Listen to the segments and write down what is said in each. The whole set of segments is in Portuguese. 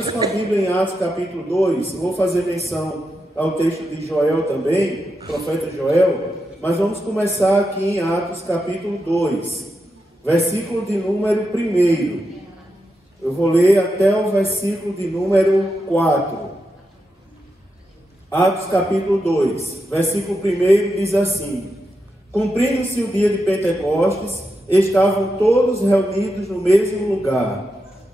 todos com a Bíblia em Atos capítulo 2. Eu vou fazer menção ao texto de Joel também, profeta Joel, mas vamos começar aqui em Atos capítulo 2, versículo de número 1. Eu vou ler até o versículo de número 4. Atos capítulo 2, versículo 1 diz assim: cumprindo-se o dia de Pentecostes, estavam todos reunidos no mesmo lugar.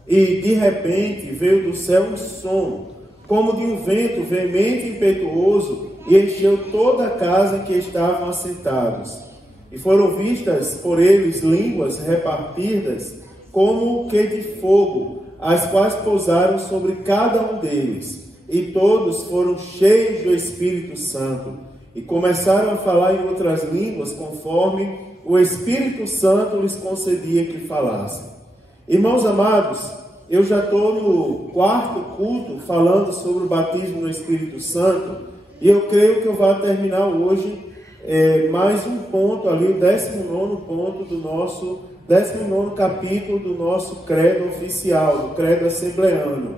E, de repente, veio do céu um som, como de um vento veemente e impetuoso, e encheu toda a casa em que estavam assentados. E foram vistas por eles línguas repartidas, como que de fogo, as quais pousaram sobre cada um deles. E todos foram cheios do Espírito Santo, e começaram a falar em outras línguas, conforme o Espírito Santo lhes concedia que falassem. Irmãos amados, eu já estou no 4º culto falando sobre o batismo no Espírito Santo, e eu creio que eu vou terminar hoje mais um ponto ali, o 19º ponto do nosso 19º capítulo do nosso credo oficial, do credo assembleano.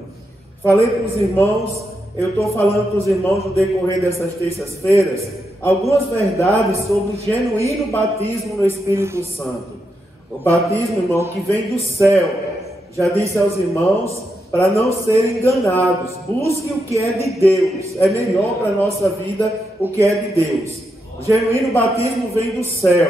Falei para os irmãos, eu estou falando para os irmãos no decorrer dessas terças-feiras, algumas verdades sobre o genuíno batismo no Espírito Santo. O batismo, irmão, que vem do céu. Já disse aos irmãos, para não serem enganados, busque o que é de Deus. É melhor para a nossa vida o que é de Deus. O genuíno batismo vem do céu,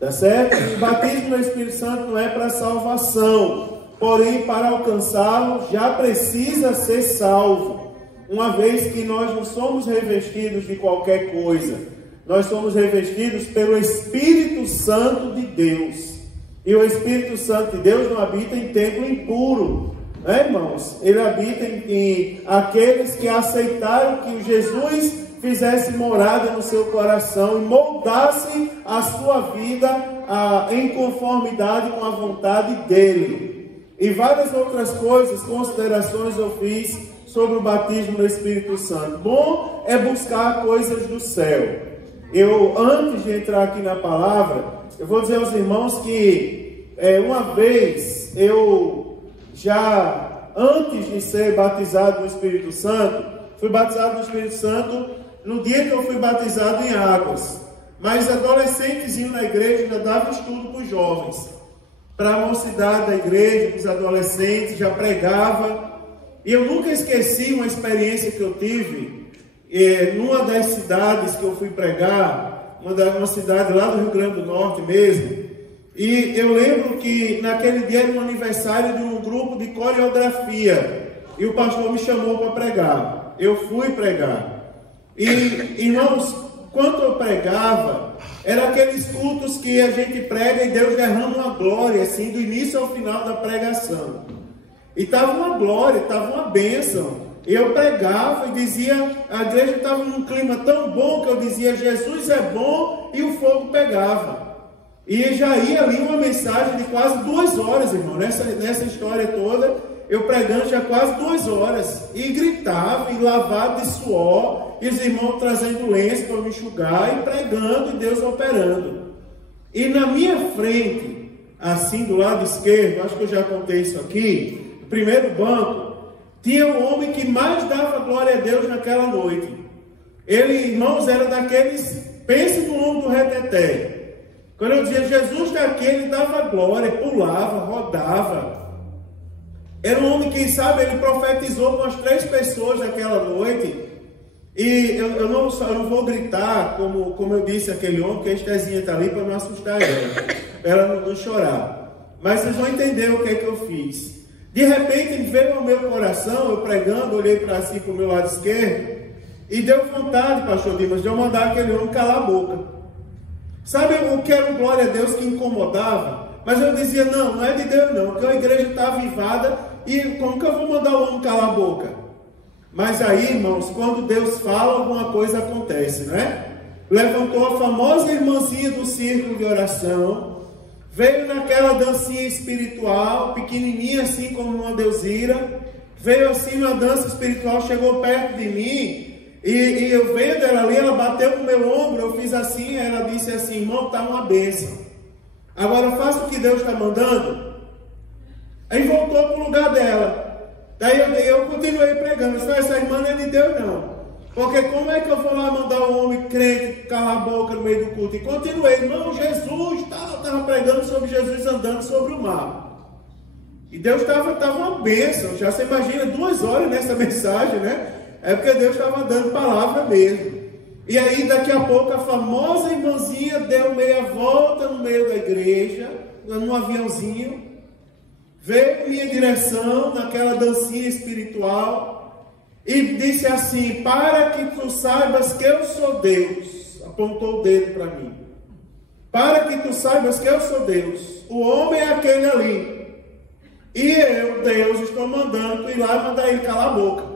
tá certo? O batismo no Espírito Santo não é para salvação, porém para alcançá-lo já precisa ser salvo, uma vez que nós não somos revestidos de qualquer coisa, nós somos revestidos pelo Espírito Santo de Deus. E o Espírito Santo de Deus não habita em templo impuro, né, irmãos? Ele habita em aqueles que aceitaram que Jesus fizesse morada no seu coração e moldasse a sua vida em conformidade com a vontade dele. E várias outras coisas, considerações eu fiz sobre o batismo no Espírito Santo. Bom é buscar coisas do céu. Eu, antes de entrar aqui na palavra, eu vou dizer aos irmãos que uma vez eu já, antes de ser batizado no Espírito Santo, fui batizado no Espírito Santo no dia que eu fui batizado em águas. Mas adolescentezinho na igreja já dava estudo para os jovens. Para a mocidade da igreja, para os adolescentes, já pregava. E eu nunca esqueci uma experiência que eu tive numa das cidades que eu fui pregar, uma cidade lá do Rio Grande do Norte mesmo. E eu lembro que naquele dia era um aniversário de um grupo de coreografia. E o pastor me chamou para pregar. Eu fui pregar. E, irmãos, quando eu pregava, eram aqueles cultos que a gente prega e Deus derrama uma glória, assim, do início ao final da pregação. E estava uma glória, estava uma bênção. Eu pregava e dizia, a igreja estava num clima tão bom que eu dizia, Jesus é bom, e o fogo pegava. E já ia ali uma mensagem de quase 2 horas, irmão, nessa história toda, eu pregando já quase 2 horas, e gritava, e lavado de suor, e os irmãos trazendo lenço para me enxugar, e pregando, e Deus operando. E na minha frente, assim do lado esquerdo, acho que eu já contei isso aqui, no primeiro banco, tinha o homem que mais dava glória a Deus naquela noite. Ele, irmãos, era daqueles, pense no homem do reteté. Quando eu dizia, Jesus está aqui, ele dava glória, pulava, rodava. Era um homem que, sabe, ele profetizou com as 3 pessoas naquela noite. E eu não vou gritar, como eu disse aquele homem, porque a Estezinha está ali para não assustar ela não chorar. Mas vocês vão entender o que é que eu fiz. De repente veio ao meu coração, eu pregando, olhei para si, para o meu lado esquerdo, e deu vontade, pastor Dimas, de eu mandar aquele homem calar a boca. Sabe o que era um glória a Deus que incomodava? Mas eu dizia, não é de Deus não, porque a igreja está avivada, e como que eu vou mandar o homem calar a boca? Mas aí, irmãos, quando Deus fala, alguma coisa acontece, não é? Levantou a famosa irmãzinha do círculo de oração, veio naquela dancinha espiritual, pequenininha assim como uma Deusira, veio assim na dança espiritual, chegou perto de mim, e eu vendo ela ali, ela bateu no meu ombro, eu fiz assim, ela disse assim, irmão, está uma bênção. Agora faça o que Deus está mandando. Aí voltou para o lugar dela. Daí eu continuei pregando. Só essa irmã não é de Deus, não. Porque como é que eu vou lá mandar um homem crente calar a boca no meio do culto? E continuei, irmão, Jesus, estava pregando sobre Jesus andando sobre o mar. E Deus estava uma bênção. Já você imagina 2 horas nessa mensagem, né? É porque Deus estava dando palavra mesmo. E aí daqui a pouco a famosa irmãzinha deu meia volta no meio da igreja, num aviãozinho, veio em minha direção, naquela dancinha espiritual, e disse assim: para que tu saibas que eu sou Deus. Apontou o dedo para mim. Para que tu saibas que eu sou Deus. O homem é aquele ali. E eu, Deus, estou mandando tu ir lá e mandar ele calar a boca.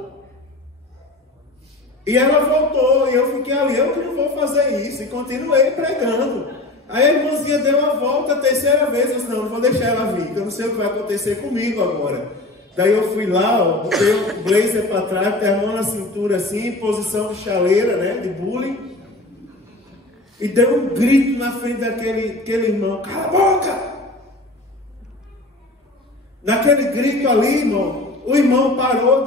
E ela voltou, e eu fiquei ali, eu que não vou fazer isso. E continuei pregando. Aí a irmãzinha deu a volta a 3ª vez. Eu disse: não vou deixar ela vir, que eu não sei o que vai acontecer comigo agora. Daí eu fui lá, ó, botei o blazer para trás, tem a mão na cintura assim, em posição de chaleira, né, de bullying. E deu um grito na frente daquele irmão: cala a boca! Naquele grito ali, irmão, o irmão parou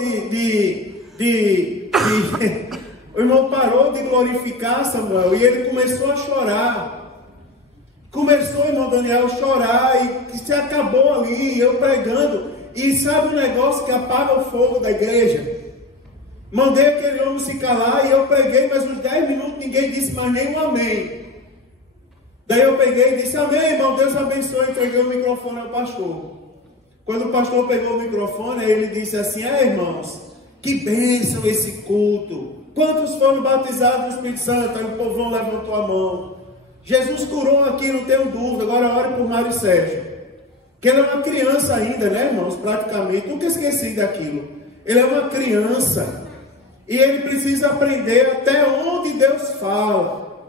o irmão parou de glorificar Samuel, e ele começou a chorar. Começou, irmão Daniel, a chorar, e se acabou ali, eu pregando. E sabe o negócio que apaga o fogo da igreja? Mandei aquele homem se calar, e eu preguei mais uns 10 minutos, ninguém disse mais nem um amém. Daí eu peguei e disse: amém, irmão, Deus abençoe. Entreguei o microfone ao pastor. Quando o pastor pegou o microfone, ele disse assim: irmãos, que bênção esse culto. Quantos foram batizados no Espírito Santo? Aí o povão levantou a mão. Jesus curou aqui, não tenho dúvida. Agora ore por Mário Sérgio. Que ele é uma criança ainda, né, irmãos? Praticamente. Nunca esqueci daquilo. Ele é uma criança. E ele precisa aprender até onde Deus fala.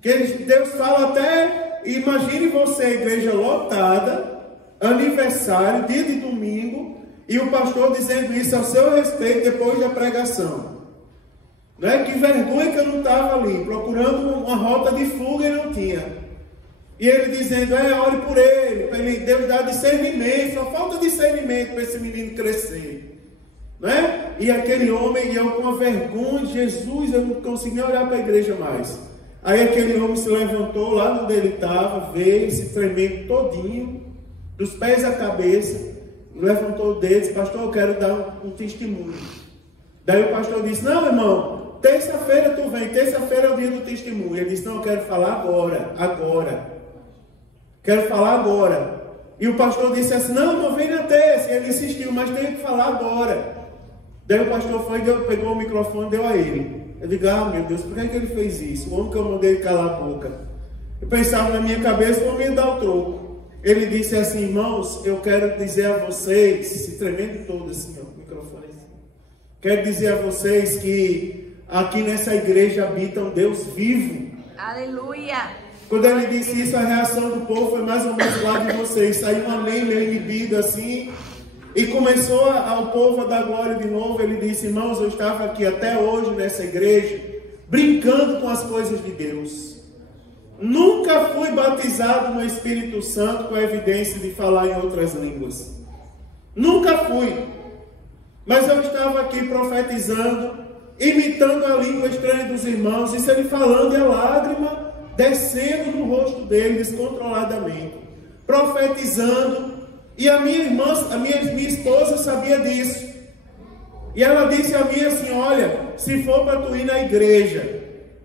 Que Deus fala até... Imagine você, igreja lotada, aniversário, dia de domingo, e o pastor dizendo isso ao seu respeito depois da pregação. Né? Que vergonha que eu não estava ali, procurando uma rota de fuga e não tinha. E ele dizendo: ore por ele, para ele, Deus dá discernimento, só falta discernimento para esse menino crescer. Né? E aquele homem, e eu com a vergonha, Jesus, eu não consegui nem olhar para a igreja mais. Aí aquele homem se levantou lá onde ele estava, veio se tremendo todinho, dos pés à cabeça, levantou o dedo e disse: pastor, eu quero dar um testemunho. Daí o pastor disse: não, irmão, terça-feira tu vem, terça-feira é o dia do testemunho. Ele disse: não, eu quero falar agora. Quero falar agora. E o pastor disse assim: não vem na terça. E ele insistiu: mas tenho que falar agora. Daí o pastor foi, pegou o microfone e deu a ele. Eu digo: meu Deus, por que ele fez isso? O homem que eu mandei ele calar a boca. Eu pensava na minha cabeça: o homem ia dar o troco. Ele disse assim: irmãos, eu quero dizer a vocês, se tremendo todo assim, ó, o microfone assim. Quero dizer a vocês que aqui nessa igreja habita um Deus vivo. Aleluia! Quando ele disse isso, a reação do povo foi mais ou menos lá de vocês. Saiu um amém meio inibido assim. E começou ao povo a dar glória de novo. Ele disse: irmãos, eu estava aqui até hoje nessa igreja, brincando com as coisas de Deus. Nunca fui batizado no Espírito Santo com a evidência de falar em outras línguas. Nunca fui. Mas eu estava aqui profetizando, imitando a língua estranha dos irmãos. Isso ele falando, e a lágrima descendo no rosto dele descontroladamente, profetizando. E a minha irmã, minha esposa sabia disso. E ela disse a mim assim: olha, se for para tu ir na igreja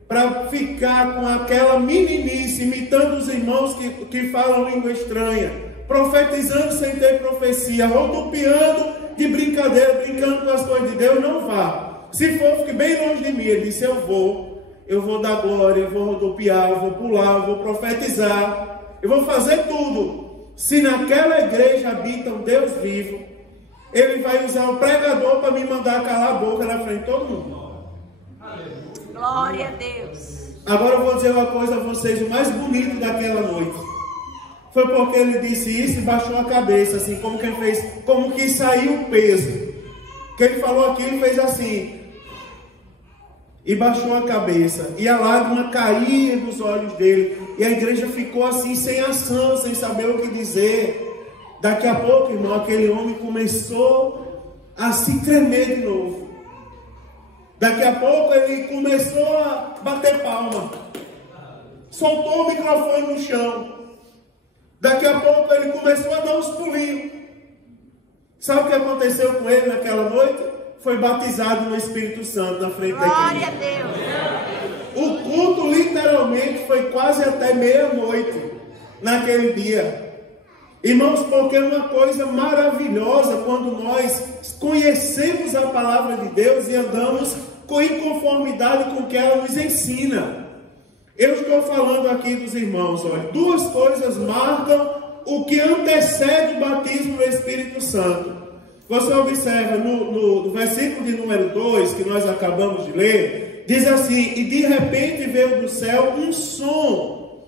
para ficar com aquela meninice, imitando os irmãos que falam língua estranha, profetizando sem ter profecia, rodopiando de brincadeira, brincando com as coisas de Deus, não vá. Se for, fique bem longe de mim. Ele disse: eu vou dar glória, eu vou rodopiar, eu vou pular, eu vou profetizar, eu vou fazer tudo. Se naquela igreja habita um Deus vivo, ele vai usar o pregador para me mandar calar a boca na frente de todo mundo. Glória a Deus. Agora eu vou dizer uma coisa a vocês: o mais bonito daquela noite foi porque ele disse isso e baixou a cabeça, assim, como quem fez, como que saiu o peso. Que ele falou aquilo e fez assim, e baixou a cabeça, e a lágrima caía dos olhos dele, e a igreja ficou assim, sem ação, sem saber o que dizer. Daqui a pouco, irmão, aquele homem começou a se tremer de novo. Daqui a pouco ele começou a bater palma. Soltou o microfone no chão. Daqui a pouco ele começou a dar uns pulinhos. Sabe o que aconteceu com ele naquela noite? Foi batizado no Espírito Santo na frente da igreja. Glória a Deus. O culto literalmente foi quase até meia-noite naquele dia. Irmãos, porque é uma coisa maravilhosa quando nós conhecemos a palavra de Deus e andamos em conformidade com o que ela nos ensina. Eu estou falando aqui dos irmãos, olha, duas coisas marcam o que antecede o batismo no Espírito Santo. Você observa no versículo de número 2, que nós acabamos de ler, diz assim: e de repente veio do céu um som.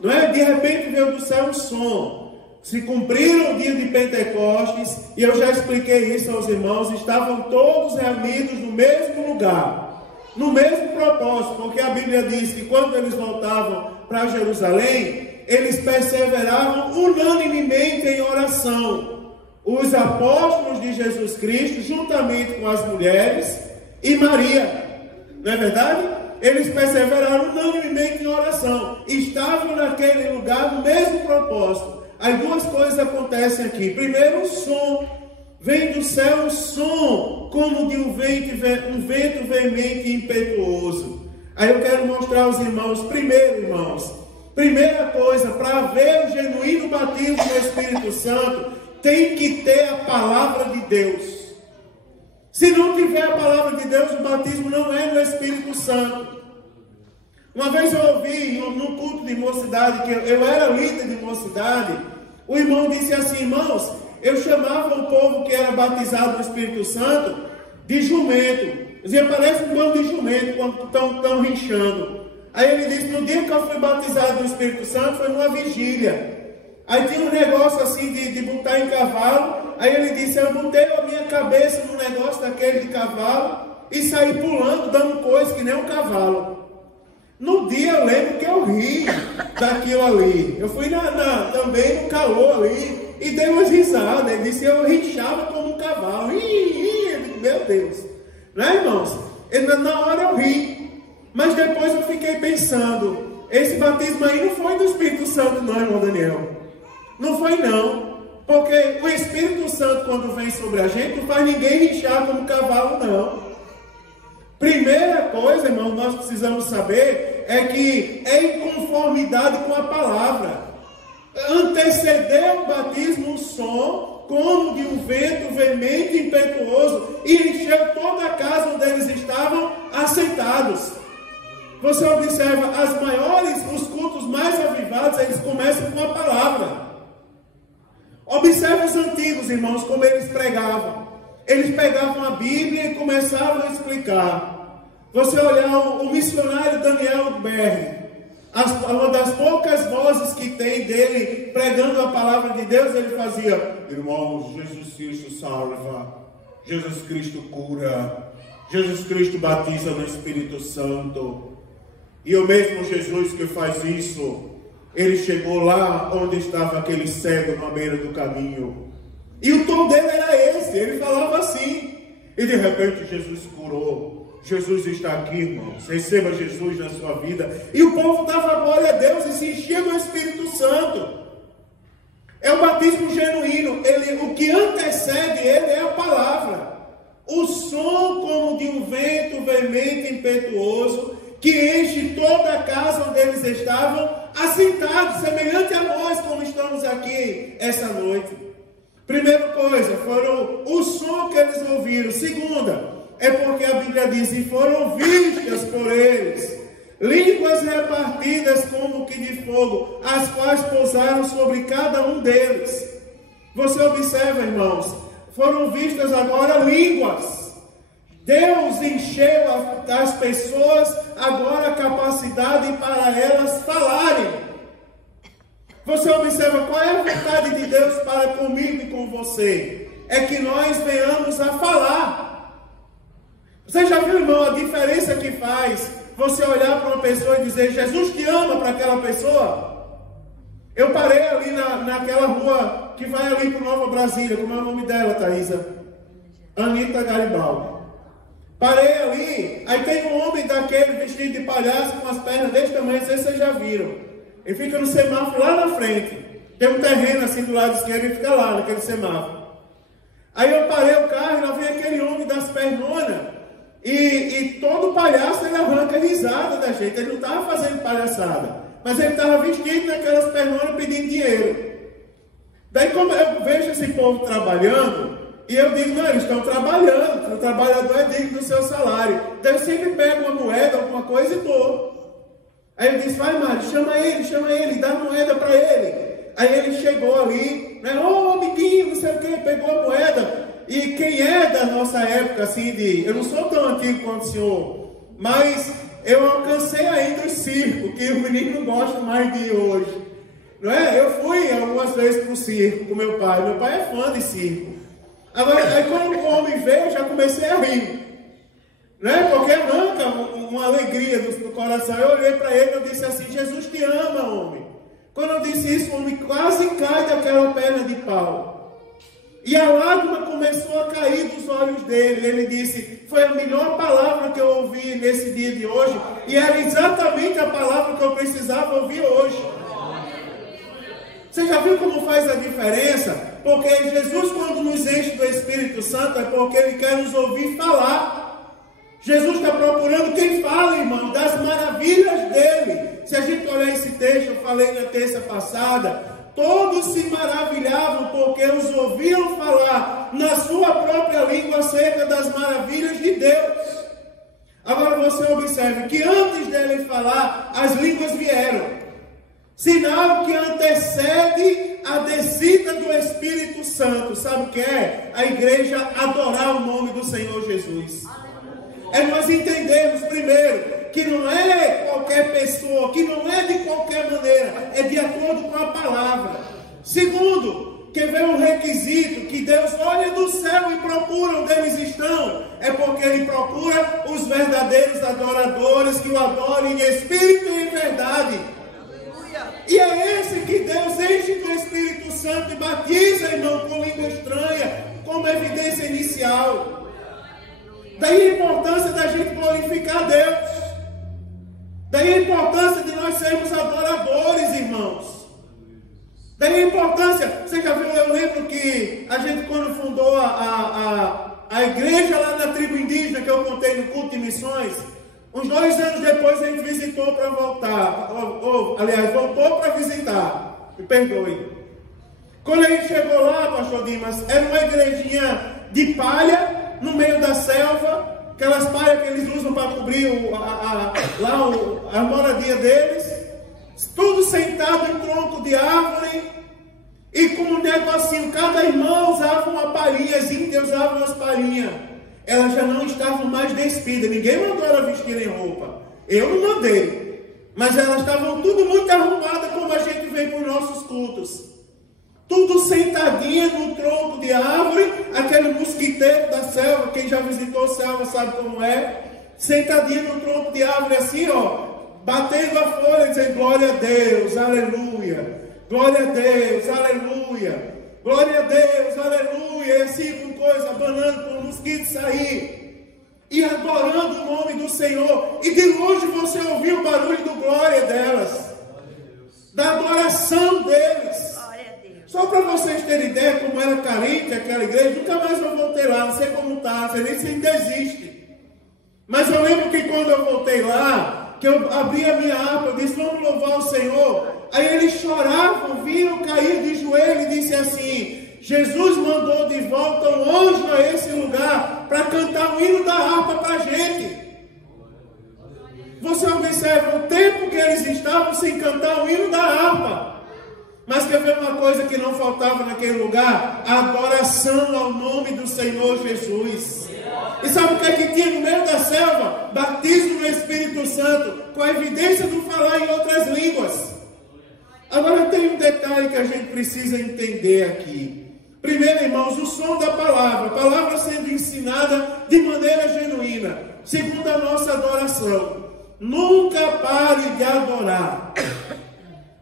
Não é? De repente veio do céu um som. Se cumpriram o dia de Pentecostes, e eu já expliquei isso aos irmãos, estavam todos reunidos no mesmo lugar. No mesmo propósito, porque a Bíblia diz que quando eles voltavam para Jerusalém, eles perseveravam unanimemente em oração. Os apóstolos de Jesus Cristo, juntamente com as mulheres e Maria. Não é verdade? Eles perseveraram unanimemente em oração. Estavam naquele lugar no mesmo propósito. Aí duas coisas acontecem aqui. Primeiro, o som. Vem do céu um som, como de um vento veemente e impetuoso. Aí eu quero mostrar aos irmãos, primeira coisa, para haver o genuíno batismo do Espírito Santo, tem que ter a palavra de Deus. Se não tiver a palavra de Deus, o batismo não é no Espírito Santo. Uma vez eu ouvi, num culto de mocidade, que eu era líder de mocidade, o irmão disse assim: irmãos, eu chamava o povo que era batizado no Espírito Santo de jumento. Dizia, parece um bando de jumento quando estão rinchando. Aí ele disse, no dia que eu fui batizado no Espírito Santo, foi numa vigília. Aí tinha um negócio assim de botar em cavalo. Aí ele disse, eu botei a minha cabeça no negócio daquele de cavalo e saí pulando, dando coisa que nem um cavalo. No dia eu lembro que eu ri daquilo ali. Eu fui também no calor ali e dei umas risadas. Ele disse, eu rinchava como um cavalo. Meu Deus. Não é, irmãos? Na hora eu ri. Mas depois eu fiquei pensando, esse batismo aí não foi do Espírito Santo não, irmão Daniel. Não foi não. Porque o Espírito Santo, quando vem sobre a gente, não faz ninguém rinchar como cavalo não. Primeira coisa, irmão, nós precisamos saber é que é em conformidade com a palavra. Antecedeu o batismo um som como de um vento veemente e impetuoso e encheu toda a casa onde eles estavam assentados. Você observa, os cultos mais avivados, eles começam com a palavra. Observa os antigos, irmãos, como eles pregavam. Eles pegavam a Bíblia e começavam a explicar. Você olhar o missionário Daniel Berg, uma das poucas vozes que tem dele pregando a palavra de Deus, ele fazia: irmãos, Jesus Cristo salva, Jesus Cristo cura, Jesus Cristo batiza no Espírito Santo. E o mesmo Jesus que faz isso, ele chegou lá onde estava aquele cego na beira do caminho. E o tom dele era esse, ele falava assim. E de repente Jesus curou. Jesus está aqui, irmãos. Receba Jesus na sua vida. E o povo dava glória a Deus e se enchia do Espírito Santo. É o batismo genuíno. O que antecede ele é a palavra. O som como de um vento veemente e impetuoso que enche toda a casa onde eles estavam assentados, semelhante a nós como estamos aqui essa noite. Primeira coisa, foram o som que eles ouviram. Segunda, é porque a Bíblia diz, e foram vistas por eles línguas repartidas como que de fogo, as quais pousaram sobre cada um deles. Você observa, irmãos, foram vistas agora línguas. Deus encheu as pessoas agora a capacidade para elas falarem. Você observa qual é a vontade de Deus para comigo e com você? É que nós venhamos a falar. Você já viu, irmão, a diferença que faz você olhar para uma pessoa e dizer, Jesus te ama, para aquela pessoa? Eu parei ali naquela rua que vai ali para Nova Brasília. Como é o nome dela, Thaisa? Anita Garibaldi. Parei ali, aí tem um homem daquele vestido de palhaço com as pernas desse tamanho, não sei se vocês já viram. Ele fica no semáforo lá na frente. Tem um terreno assim do lado esquerdo, ele fica lá naquele semáforo. Aí eu parei o carro e lá vem aquele homem das pernonas. E todo palhaço ele arranca risada da gente. Ele não estava fazendo palhaçada, mas ele estava vestido naquelas pernonas pedindo dinheiro. Daí como eu vejo esse povo trabalhando, e eu digo, não, eles estão trabalhando, o trabalhador é digno do seu salário. Daí eu sempre pego uma moeda, alguma coisa e dou. Aí ele disse, vai Mário, chama ele, dá moeda para ele. Aí ele chegou ali, né, amiguinho, não sei o que, pegou a moeda. E quem é da nossa época, assim, eu não sou tão antigo quanto o senhor, mas eu alcancei ainda o circo, que o menino não gosta mais de hoje. Não é? Eu fui algumas vezes para o circo com meu pai é fã de circo. Agora, aí quando o homem veio, eu já comecei a rir. Né? Porque arranca uma alegria do coração. Eu olhei para ele e disse assim, Jesus te ama, homem. Quando eu disse isso, o homem quase cai daquela perna de pau. E a lágrima começou a cair dos olhos dele. Ele disse, foi a melhor palavra que eu ouvi nesse dia de hoje. E era exatamente a palavra que eu precisava ouvir hoje. Você já viu como faz a diferença? Porque Jesus, quando nos enche do Espírito Santo, é porque Ele quer nos ouvir falar. Jesus está procurando quem fala, irmão, das maravilhas dEle. Se a gente olhar esse texto, eu falei na terça passada, todos se maravilhavam porque os ouviam falar na sua própria língua acerca das maravilhas de Deus. Agora você observe que antes dele falar, as línguas vieram. Sinal que antecede a descida do Espírito Santo. Sabe o que é? A igreja adorar o nome do Senhor Jesus. É nós entendermos primeiro que não é qualquer pessoa, que não é de qualquer maneira, é de acordo com a palavra. Segundo, que vem um requisito, que Deus olha do céu e procura onde eles estão. É porque Ele procura os verdadeiros adoradores que o adorem em espírito e em verdade. E é esse que Deus enche do Espírito Santo e batiza, irmão, com língua estranha, como evidência inicial. Daí a importância da gente glorificar Deus. Daí a importância de nós sermos adoradores, irmãos. Daí a importância, você já viu, eu lembro que a gente quando fundou a igreja lá na tribo indígena, que eu contei no culto de missões, uns 2 anos depois a gente visitou para voltar, aliás, voltou para visitar, me perdoe. Quando a gente chegou lá, pastor Dimas, era uma igrejinha de palha, no meio da selva, aquelas palhas que eles usam para cobrir a moradia deles, tudo sentado em tronco de árvore, e com um negocinho, cada irmão usava uma palhinha, as índias usavam as palhinhas. Elas já não estavam mais despidas, ninguém mandou elas vestirem roupa, eu não mandei, mas elas estavam tudo muito arrumadas como a gente vê para os nossos cultos, tudo sentadinha no tronco de árvore, aquele mosquiteiro da selva, quem já visitou a selva sabe como é, sentadinha no tronco de árvore assim, ó, batendo a folha, dizendo glória a Deus, aleluia, glória a Deus, aleluia, glória a Deus, aleluia, e assim com coisa, abanando para o mosquito sair, e adorando o nome do Senhor, e de longe você ouviu o barulho do glória delas, da adoração deles. Só para vocês terem ideia como era carente aquela igreja, nunca mais eu voltei lá, não sei como está, não sei nem se ainda existe. Mas eu lembro que quando eu voltei lá, que eu abri a minha harpa, eu disse, vamos louvar o Senhor. Aí eles choravam, vinham cair de joelho e disse assim, Jesus mandou de volta um anjo a esse lugar para cantar o hino da harpa para a gente. Você observa o tempo que eles estavam sem cantar o hino da harpa. Mas quer ver uma coisa que não faltava naquele lugar? A adoração ao nome do Senhor Jesus. E sabe o que é que tinha no meio da selva? Batismo no Espírito Santo, com a evidência do falar em outras línguas. Agora tem um detalhe que a gente precisa entender aqui. Primeiro, irmãos, o som da palavra. A palavra sendo ensinada de maneira genuína. Segundo a nossa adoração. Nunca pare de adorar.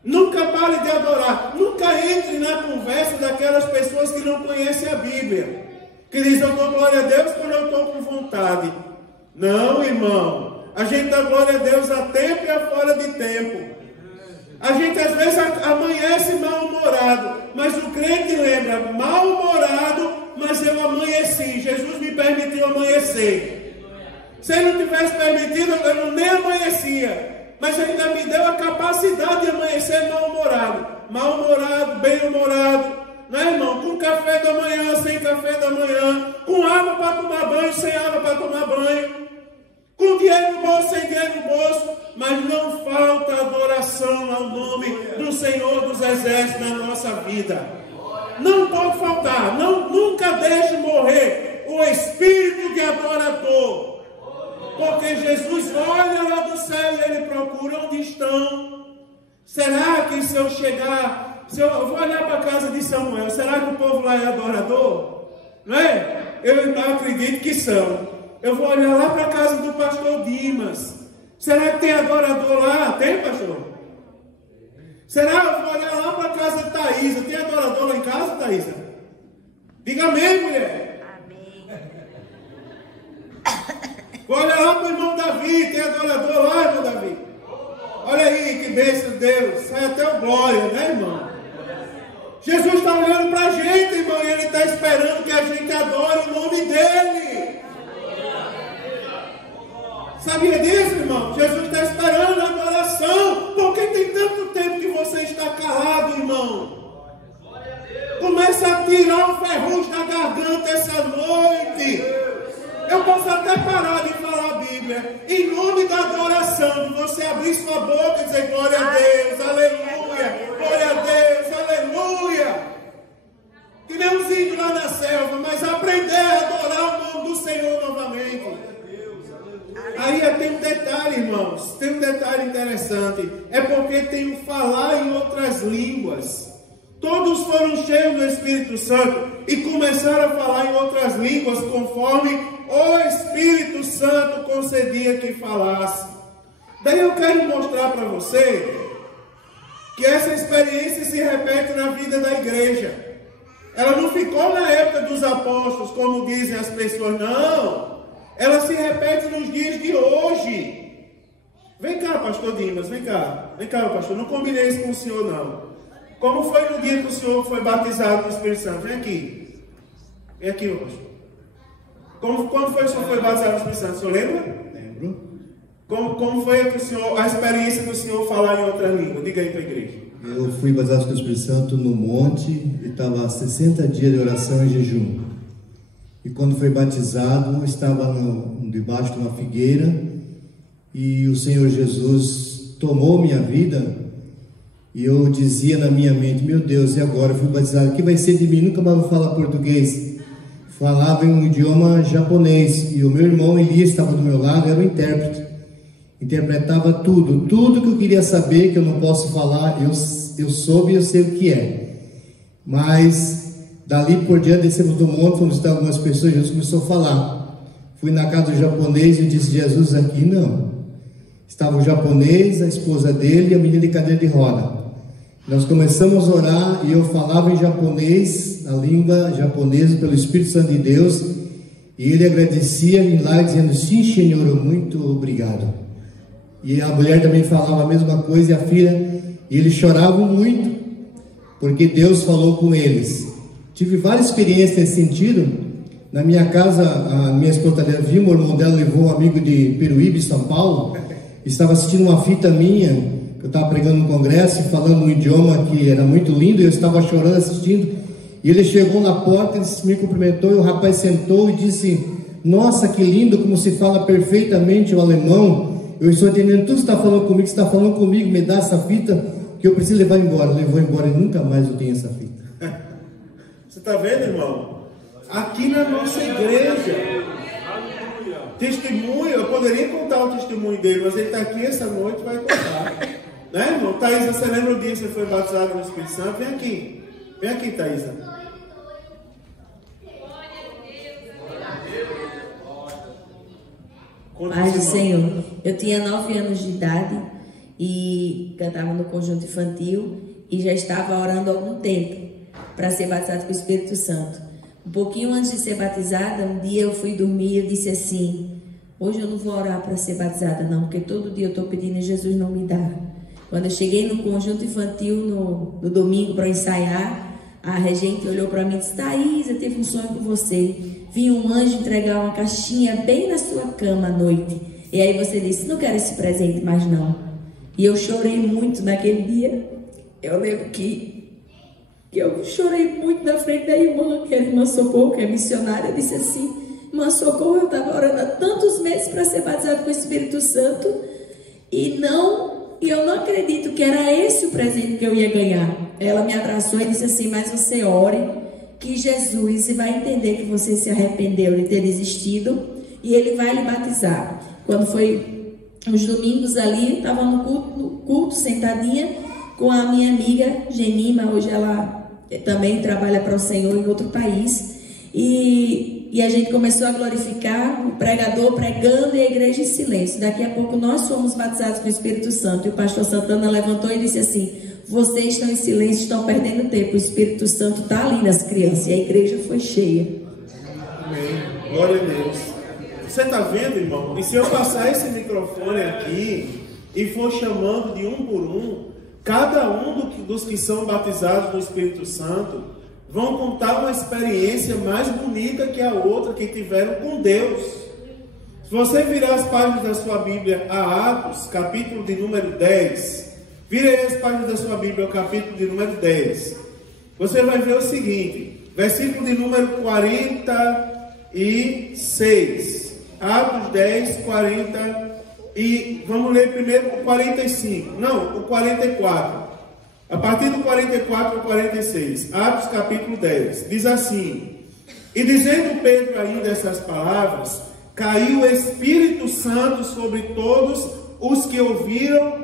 Nunca pare de adorar. Nunca entre na conversa daquelas pessoas que não conhecem a Bíblia. que diz, eu dou glória a Deus quando eu estou com vontade. Não, irmão. A gente dá glória a Deus a tempo e a fora de tempo. A gente às vezes amanhece mal-humorado, mas o crente lembra, mal-humorado, mas eu amanheci. Jesus me permitiu amanhecer. Se Ele não tivesse permitido, eu nem amanhecia. Mas ainda me deu a capacidade de amanhecer mal-humorado. Mal-humorado, bem-humorado. Né, irmão? Com café da manhã, sem café da manhã. Com água para tomar banho, sem água para tomar banho. Com dinheiro no bolso, sem dinheiro no bolso. Mas não falta adoração ao nome do Senhor dos Exércitos na nossa vida. Não pode faltar. Nunca deixe morrer o espírito de adorador. Porque Jesus olha lá do céu e Ele procura onde estão. Será que se eu chegar, eu vou olhar para a casa de Samuel, será que o povo lá é adorador? Não é? Eu não acredito que são. Eu vou olhar lá para a casa do pastor Dimas. Será que tem adorador lá? Tem, pastor? Será que eu vou olhar lá para a casa de Thaísa? Tem adorador lá em casa, Thaísa? Diga amém, mulher. Amém. Vou olhar lá para o irmão Davi. Tem adorador lá, irmão Davi? Olha aí, que bênção de Deus. Sai até o glória, né, irmão? Jesus está olhando para a gente, irmão, e Ele está esperando que a gente adore o nome dEle. Sabia disso, irmão? Jesus está esperando a adoração. Por que tem tanto tempo que você está calado, irmão? Começa a tirar o ferrugem da garganta essa noite. Eu posso até parar de falar a Bíblia. Em nome da adoração, de você abrir sua boca e dizer glória a Deus, aleluia, glória a Deus, aleluia. Que nem os índios lá na selva, mas aprender a adorar o nome do Senhor novamente. Aí tem um detalhe, irmãos, tem um detalhe interessante, é porque tem o falar em outras línguas. Todos foram cheios do Espírito Santo e começaram a falar em outras línguas conforme o Espírito Santo concedia que falasse. Daí eu quero mostrar para você que essa experiência se repete na vida da igreja. Ela não ficou na época dos apóstolos, como dizem as pessoas, não. Ela se repete nos dias de hoje. Vem cá, pastor Dimas, vem cá. Vem cá, pastor, não combinei isso com o senhor, não. Como foi no dia que o senhor foi batizado no Espírito Santo? Vem aqui. Vem aqui, pastor. Como foi que o senhor foi batizado no Espírito Santo? O senhor lembra? Lembro. Como foi a experiência do senhor falar em outra língua? Diga aí para a igreja. Eu fui batizado com o Espírito Santo no monte e estava 60 dias de oração e jejum. E quando foi batizado, eu estava debaixo de uma figueira e o Senhor Jesus tomou minha vida e eu dizia na minha mente, meu Deus, e agora? Eu fui batizado, o que vai ser de mim? Nunca mais vou falar português. Falava em um idioma japonês e o meu irmão Elias estava do meu lado, era o intérprete. Interpretava tudo que eu queria saber, que eu não posso falar, eu soube e eu sei o que é. Mas dali por diante, descemos do monte, onde estavam algumas pessoas, Jesus começou a falar. Fui na casa do japonês e disse, Jesus, aqui não. Estava o japonês, a esposa dele e a menina de cadeira de roda. Nós começamos a orar e eu falava em japonês, na língua japonesa, pelo Espírito Santo de Deus. E ele agradecia em lá, dizendo, sim, Senhor, muito obrigado. E a mulher também falava a mesma coisa, e a filha, e eles choravam muito, porque Deus falou com eles. Tive várias experiências nesse sentido. Na minha casa, a minha esposa Vilma, o irmão dela levou um amigo de Peruíbe, São Paulo, estava assistindo uma fita minha, que eu estava pregando no congresso, falando um idioma que era muito lindo, e eu estava chorando assistindo, e ele chegou na porta, ele me cumprimentou, e o rapaz sentou e disse, nossa, que lindo, como se fala perfeitamente o alemão, eu estou entendendo tudo que você está falando comigo, você está falando comigo, me dá essa fita, que eu preciso levar embora. Levou embora e nunca mais eu tenho essa fita. Você está vendo, irmão? Aqui na nossa igreja, testemunho, eu poderia contar o testemunho dele, mas ele está aqui essa noite e vai contar. Né, irmão? Thaísa, você lembra o dia que você foi batizado no Espírito Santo? Vem aqui. Vem aqui, Thaísa. Paz do Senhor. Eu tinha 9 anos de idade e cantava no conjunto infantil e já estava orando há algum tempo para ser batizado com o Espírito Santo. Um pouquinho antes de ser batizada, um dia eu fui dormir e eu disse assim: hoje eu não vou orar para ser batizada não, porque todo dia eu estou pedindo e Jesus não me dá. Quando eu cheguei no conjunto infantil no domingo para ensaiar, a regente olhou para mim e disse: Thaís, eu tive um sonho com você. Vi um anjo entregar uma caixinha bem na sua cama à noite. E aí você disse: não quero esse presente mais não. E eu chorei muito naquele dia. Eu lembro que eu chorei muito na frente da irmã, que era a irmã Socorro, que é missionária. Eu disse assim: irmã Socorro, eu estava orando há tantos meses para ser batizado com o Espírito Santo e eu não acredito que era esse o presente que eu ia ganhar. Ela me abraçou e disse assim: mas você ore, que Jesus vai entender que você se arrependeu de ter desistido e Ele vai lhe batizar. Quando foi uns domingos ali, eu estava no culto, sentadinha com a minha amiga Genima. Hoje ela também trabalha para o Senhor em outro país. E a gente começou a glorificar o pregador pregando e a igreja em silêncio. Daqui a pouco nós fomos batizados com o Espírito Santo. E o pastor Santana levantou e disse assim: vocês estão em silêncio, estão perdendo tempo. O Espírito Santo está ali nas crianças. E a igreja foi cheia. Amém. Glória a Deus. Você está vendo, irmão? E se eu passar esse microfone aqui e for chamando de um por um, cada um dos que são batizados no Espírito Santo vão contar uma experiência mais bonita que a outra que tiveram com Deus. Se você virar as páginas da sua Bíblia a Atos, capítulo de número 10, vire aí as páginas da sua Bíblia ao capítulo de número 10, você vai ver o seguinte, versículo de número 46, Atos 10, 40, e vamos ler primeiro o 45, não, o 44. A partir do 44 ao 46, Atos capítulo 10, diz assim: e dizendo Pedro ainda essas palavras, caiu o Espírito Santo sobre todos os que ouviram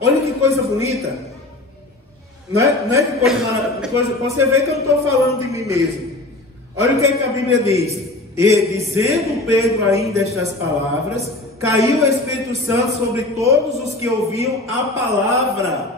Olha que coisa bonita. Não é que coisa... Você vê que eu não estou falando de mim mesmo. Olha o que a Bíblia diz. E dizendo Pedro ainda estas palavras, caiu o Espírito Santo sobre todos os que ouviam a palavra.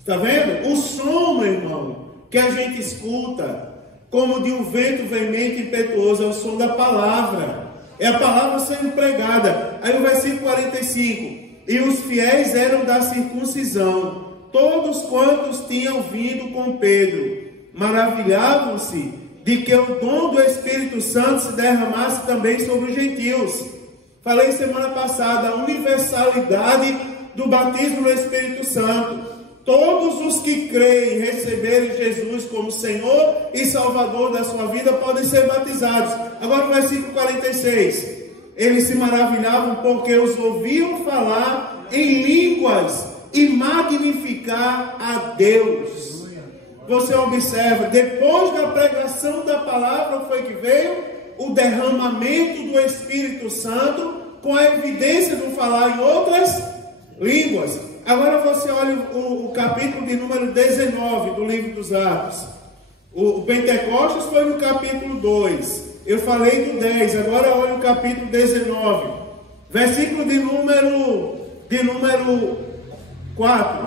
Está vendo? O som, meu irmão, que a gente escuta, como de um vento veemente e impetuoso, é o som da palavra. É a palavra sendo pregada. Aí o versículo 45. E os fiéis eram da circuncisão, todos quantos tinham vindo com Pedro, maravilhavam-se de que o dom do Espírito Santo se derramasse também sobre os gentios. Falei semana passada, a universalidade do batismo no Espírito Santo. Todos os que creem e receberem Jesus como Senhor e Salvador da sua vida podem ser batizados. Agora o versículo 46. Eles se maravilhavam porque os ouviam falar em línguas e magnificar a Deus. Você observa, depois da pregação da palavra foi que veio o derramamento do Espírito Santo com a evidência do falar em outras línguas. Agora você olha o capítulo de número 19 do livro dos Atos. O Pentecostes foi no capítulo 2. Eu falei do 10, agora olha o capítulo 19. Versículo de número 4.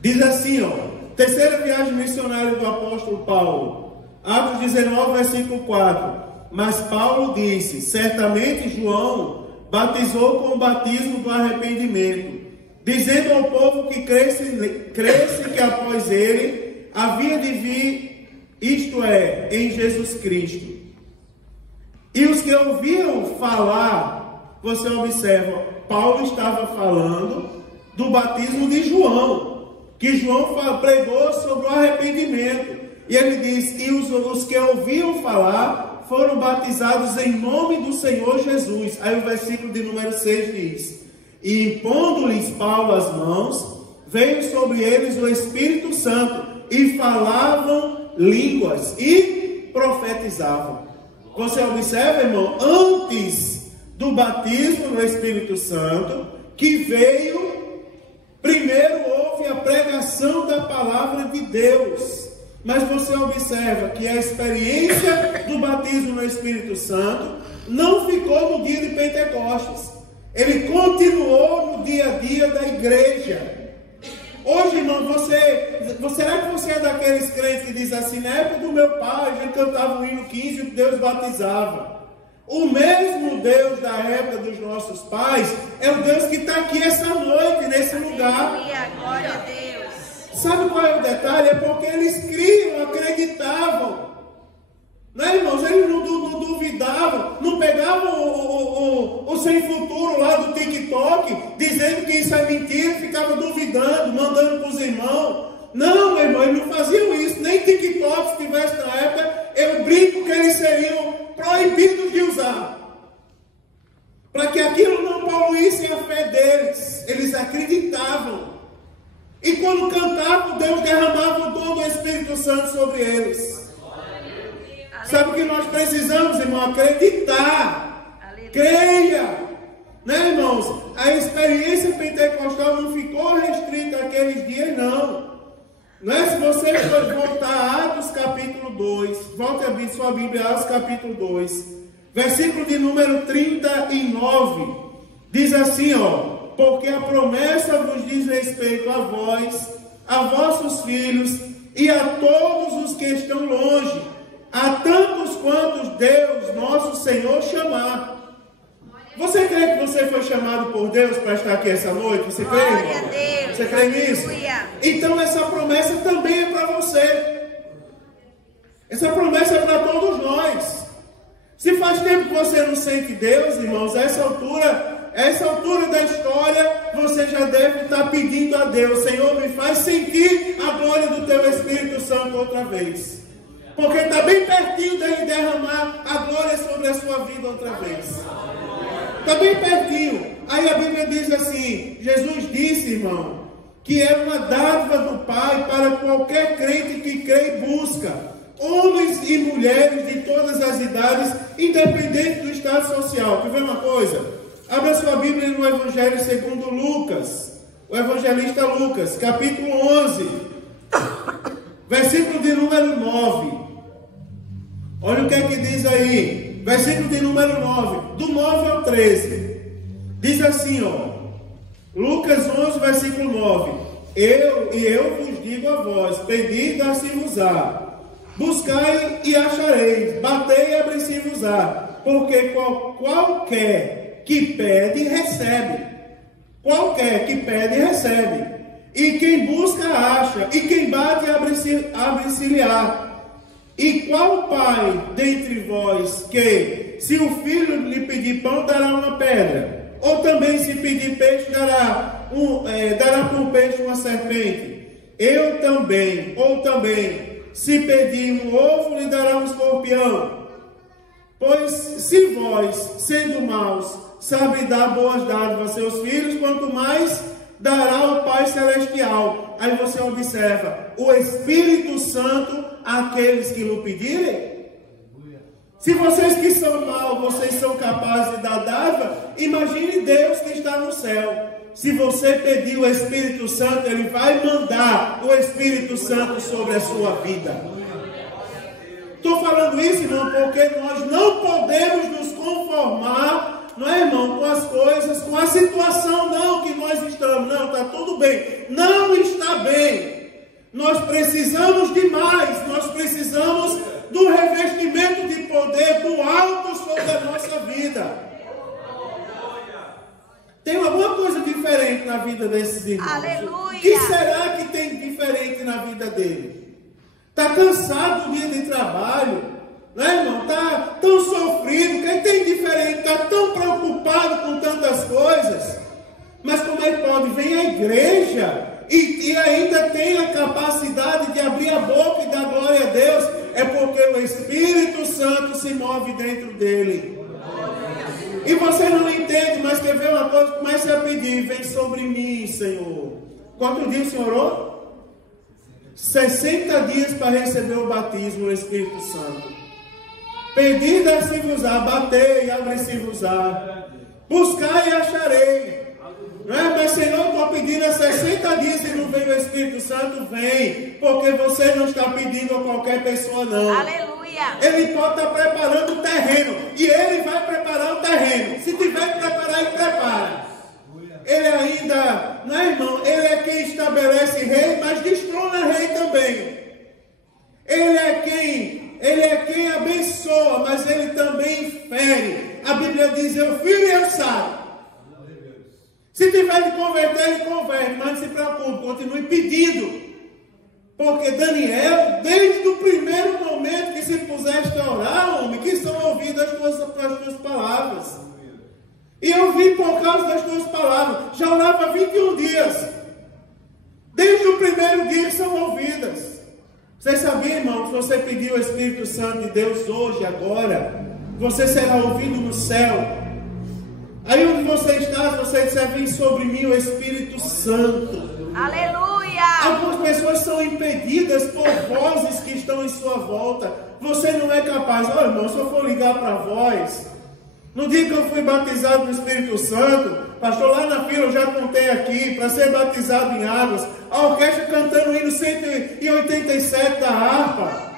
Diz assim, terceira viagem missionária do apóstolo Paulo. Atos 19, versículo 4. Mas Paulo disse: certamente João batizou com o batismo do arrependimento, dizendo ao povo que cresce que após ele havia de vir, isto é, em Jesus Cristo. E os que ouviam falar, você observa, Paulo estava falando do batismo de João, que João pregou sobre o arrependimento. E ele diz: e os que ouviam falar foram batizados em nome do Senhor Jesus. Aí o versículo de número 6 diz: e impondo-lhes Paulo as mãos, veio sobre eles o Espírito Santo, e falavam línguas, e profetizavam. Você observa, irmão, antes do batismo no Espírito Santo, que veio, primeiro houve a pregação da palavra de Deus. Mas você observa que a experiência do batismo no Espírito Santo não ficou no dia de Pentecostes. Ele continuou no dia a dia da igreja. Hoje, irmão, será que você é daqueles crentes que diz assim, na época do meu pai, a gente cantava o hino 15 e Deus batizava. O mesmo Deus da época dos nossos pais é o Deus que está aqui essa noite, nesse lugar. Glória a Deus. Sabe qual é o detalhe? É porque eles criam, acreditavam. Né, irmãos? Eles não duvidavam, não pegavam o sem futuro lá do TikTok, dizendo que isso é mentira, ficava duvidando, mandando para os irmãos. Não, meu irmão, eles não faziam isso, nem TikTok, se tivesse na época, eu brinco que eles seriam proibidos de usar, para que aquilo não poluísse a fé deles. Eles acreditavam, e quando cantavam, Deus derramava o dom do Espírito Santo sobre eles. Sabe o que nós precisamos, irmão? Acreditar. Creia. Né, irmãos? A experiência pentecostal não ficou restrita àqueles dias, não. Não é? Se você for voltar a Atos capítulo 2, volte a abrir sua Bíblia, Atos capítulo 2, versículo de número 39, diz assim, ó: porque a promessa vos diz respeito a vós, a vossos filhos e a todos os que estão longe, a tantos quantos Deus, nosso Senhor, chamar. Você crê que você foi chamado por Deus para estar aqui essa noite? Você crê? Glória a Deus. Você crê nisso? Então essa promessa também é para você. Essa promessa é para todos nós. Se faz tempo que você não sente Deus, irmãos, a essa altura da história, você já deve estar pedindo a Deus: Senhor, me faz sentir a glória do Teu Espírito Santo outra vez. Porque está bem pertinho dele derramar a glória sobre a sua vida outra vez. Está bem pertinho. Aí a Bíblia diz assim, Jesus disse, irmão, que é uma dádiva do Pai para qualquer crente que crê e busca. Homens e mulheres de todas as idades, independente do estado social. Quer ver uma coisa? Abra sua Bíblia no Evangelho segundo Lucas. O evangelista Lucas, capítulo 11, versículo de número 9. Olha o que é que diz aí. Versículo de número 9. Do 9 ao 13. Diz assim, ó. Lucas 11, versículo 9. Eu vos digo a vós: pedi e dar-se-vos-á. Buscai e achareis. Batei e abri-se-vos-á. Porque qualquer que pede, recebe. Qualquer que pede, recebe. E quem busca, acha. E quem bate, abre-se-lhe-á. E qual pai dentre vós que, se o filho lhe pedir pão, dará uma pedra? Ou também, se pedir peixe, dará por peixe uma serpente? Ou também, se pedir um ovo, lhe dará um escorpião? Pois se vós, sendo maus, sabe dar boas dádivas a seus filhos, quanto mais dará o Pai Celestial. Aí você observa: o Espírito Santo àqueles que lhe pedirem. Se vocês que são maus, vocês são capazes de dar dádiva, imagine Deus que está no céu. Se você pedir o Espírito Santo, Ele vai mandar o Espírito Santo sobre a sua vida. Estou falando isso, irmão, porque nós não podemos nos conformar, não é, irmão, com as coisas, com a situação não que nós estamos. Não, está tudo bem. Não está bem. Nós precisamos de mais. Nós precisamos do revestimento de poder do alto sobre a nossa vida. Tem alguma coisa diferente na vida desses irmãos? Aleluia! O que será que tem diferente na vida dele? Está cansado do dia de trabalho, né, irmão? Está tão sofrido. Quem tem diferente? Está tão preocupado com tantas coisas. Mas como é que pode? Vem à igreja e ainda tem a capacidade de abrir a boca e dar glória a Deus. É porque o Espírito Santo se move dentro dele. E você não entende, mas quer ver uma coisa? Comece a pedir: vem sobre mim, Senhor. Quanto dia o Senhor orou? 60 dias para receber o batismo no Espírito Santo. Pedi, dar-se-vos-á. Batei e abre-se-vos-á. Buscai e acharei. Não é? Mas Senhor, estou pedindo há 60 dias e não vem o Espírito Santo. Vem, porque você não está pedindo a qualquer pessoa, não. Aleluia! Ele pode estar preparando o terreno, e Ele vai preparar o terreno. Se tiver que preparar, Ele prepara. Ele ainda, não é, irmão? Ele é quem estabelece preocupe, continue pedindo. Porque Daniel, desde o primeiro momento que se puseste a orar, homem, que são ouvidas as tuas palavras. E eu vi por causa das tuas palavras. Já orava 21 dias. Desde o primeiro dia que são ouvidas. Você sabia, irmão, que você pediu o Espírito Santo de Deus hoje, agora, você será ouvido no céu. Aí onde você está, você disser, vem sobre mim o Espírito Santo. Aleluia! Algumas pessoas são impedidas por vozes que estão em sua volta. Você não é capaz. Olha, irmão, se eu for ligar para a voz, no dia que eu fui batizado no Espírito Santo, pastor, lá na fila eu já contei aqui, para ser batizado em águas, a orquestra cantando o hino 187 da harpa.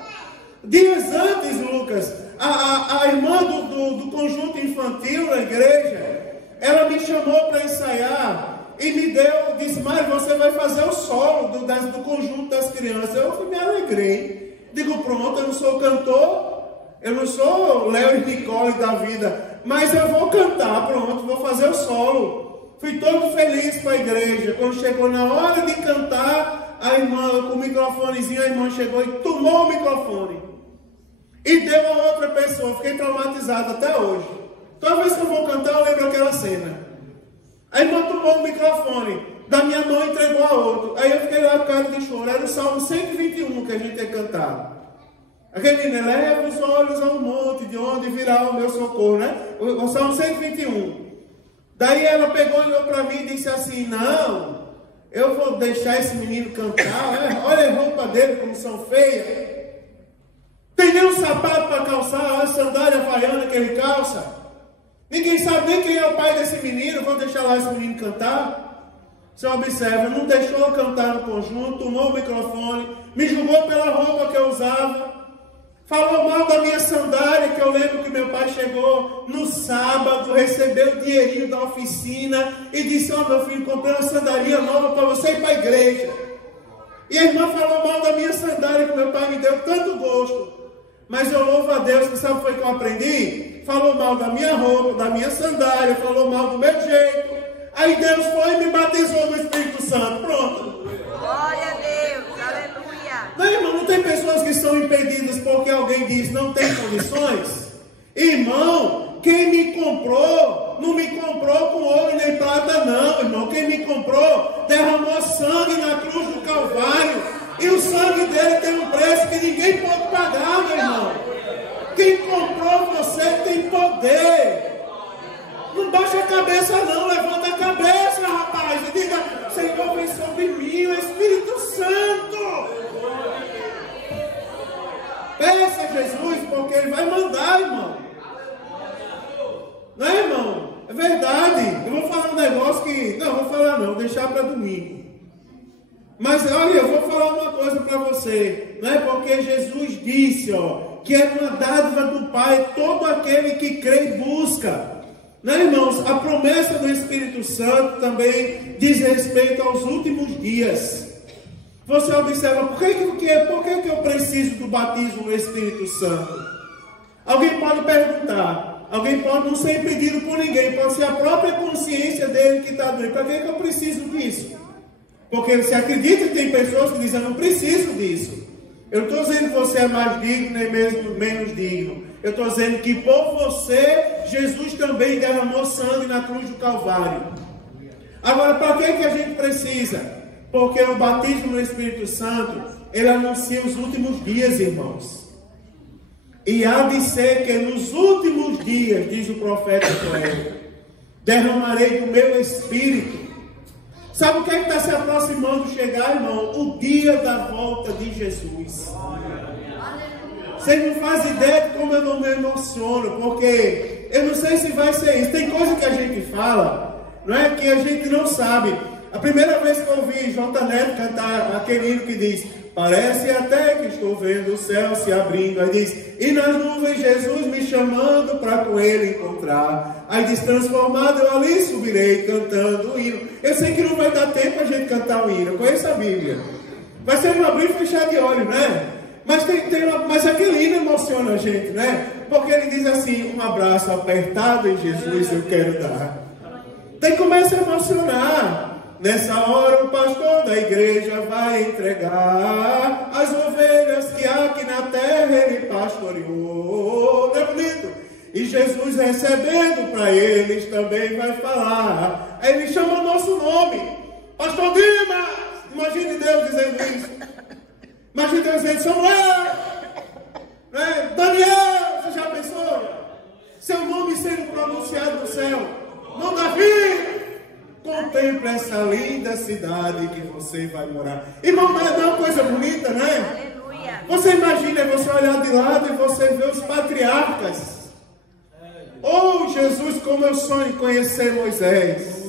Dias antes, Lucas, a irmã do conjunto infantil da igreja, ela me chamou para ensaiar. E me disse, Mário, você vai fazer o solo do conjunto das crianças. Eu me alegrei. Digo, pronto, eu não sou cantor, eu não sou Léo e Nicole da vida, mas eu vou cantar, pronto, vou fazer o solo. Fui todo feliz com a igreja. Quando chegou na hora de cantar, a irmã, com o microfonezinho, a irmã chegou e tomou o microfone. E deu a outra pessoa. Fiquei traumatizado até hoje. Toda vez que eu vou cantar, eu lembro aquela cena. A irmã tomou o microfone, da minha mão entregou a outro. Aí eu fiquei lá com cara de choro. Era o Salmo 121 que a gente ia cantar. Aquele, né? Leva os olhos ao monte, de onde virá o meu socorro, né? O Salmo 121. Daí ela pegou e olhou para mim e disse assim, não, eu vou deixar esse menino cantar. Olha a roupa dele como são feias. Tem nem um sapato para calçar, a sandália havaiana que ele calça. Ninguém sabe nem quem é o pai desse menino. Vou deixar lá esse menino cantar. Você observa, não deixou eu cantar no conjunto, tomou o microfone, me julgou pela roupa que eu usava, falou mal da minha sandália, que eu lembro que meu pai chegou no sábado, recebeu o dinheirinho da oficina e disse, ó, meu filho, comprei uma sandália nova para você ir para a igreja. E a irmã falou mal da minha sandália, que meu pai me deu tanto gosto. Mas eu louvo a Deus, que sabe o que foi que eu aprendi? Falou mal da minha roupa, da minha sandália, falou mal do meu jeito. Aí Deus foi e me batizou no Espírito Santo. Pronto. Glória a Deus, aleluia. Não, irmão, não tem pessoas que são impedidas porque alguém diz não tem condições? Irmão, quem me comprou, não me comprou com ouro nem prata não, irmão. Quem me comprou, derramou sangue na cruz do Calvário. E o sangue dele tem um preço que ninguém pode pagar, meu irmão. Quem comprou você tem poder. Não baixa a cabeça não, levanta a cabeça, rapaz. E diga, Senhor, vem sobre mim o Espírito Santo. Peça a Jesus, porque Ele vai mandar, irmão. Não é, irmão? É verdade. Eu vou falar um negócio que... Não, vou falar não, vou deixar para domingo. Mas olha, eu vou falar uma coisa para você, não é? Porque Jesus disse, ó, que é uma dádiva do Pai todo aquele que crê e busca. Não é, irmãos? A promessa do Espírito Santo também diz respeito aos últimos dias. Você observa, por que eu preciso do batismo no Espírito Santo? Alguém pode perguntar, alguém pode não ser impedido por ninguém, pode ser a própria consciência dele que está doendo. Para que eu preciso disso? Porque você acredita que tem pessoas que dizem, eu não preciso disso. Eu não estou dizendo que você é mais digno, nem mesmo menos digno. Eu estou dizendo que por você, Jesus também derramou sangue na cruz do Calvário. Agora, para que a gente precisa? Porque o batismo no Espírito Santo, ele anuncia os últimos dias, irmãos. E há de ser que nos últimos dias, diz o profeta Joel, derramarei do meu Espírito. Sabe o que é que está se aproximando de chegar, irmão? O dia da volta de Jesus. Vocês não fazem ideia de como eu não me emociono, porque eu não sei se vai ser isso. Tem coisa que a gente fala, não é? Que a gente não sabe. A primeira vez que eu ouvi J. Neto cantar aquele hino que diz, parece até que estou vendo o céu se abrindo. Aí diz, e nas nuvens Jesus me chamando para com ele encontrar. Aí diz, transformado eu ali subirei cantando o hino. Eu sei que não vai dar tempo a gente cantar o hino, eu conheço a Bíblia. Vai ser um abrir e fechar de olho, né? Mas aquele hino emociona a gente, né? Porque ele diz assim, um abraço apertado em Jesus eu quero dar. Daí começa a emocionar. Nessa hora o pastor da igreja vai entregar as ovelhas que aqui na terra ele pastoreou. Não é bonito? E Jesus recebendo para eles também vai falar. Aí ele chama o nosso nome. Pastor Dimas! Imagine Deus dizendo isso. Imagine Deus dizendo, Samuel! Né? Daniel! Você já pensou? Seu nome sendo pronunciado no céu. Não, Davi! Contemple essa linda cidade que você vai morar. Irmão, não é uma coisa bonita, né? Aleluia. Você imagina você olhar de lado e você ver os patriarcas. Oh, Jesus, como eu sonho em conhecer Moisés.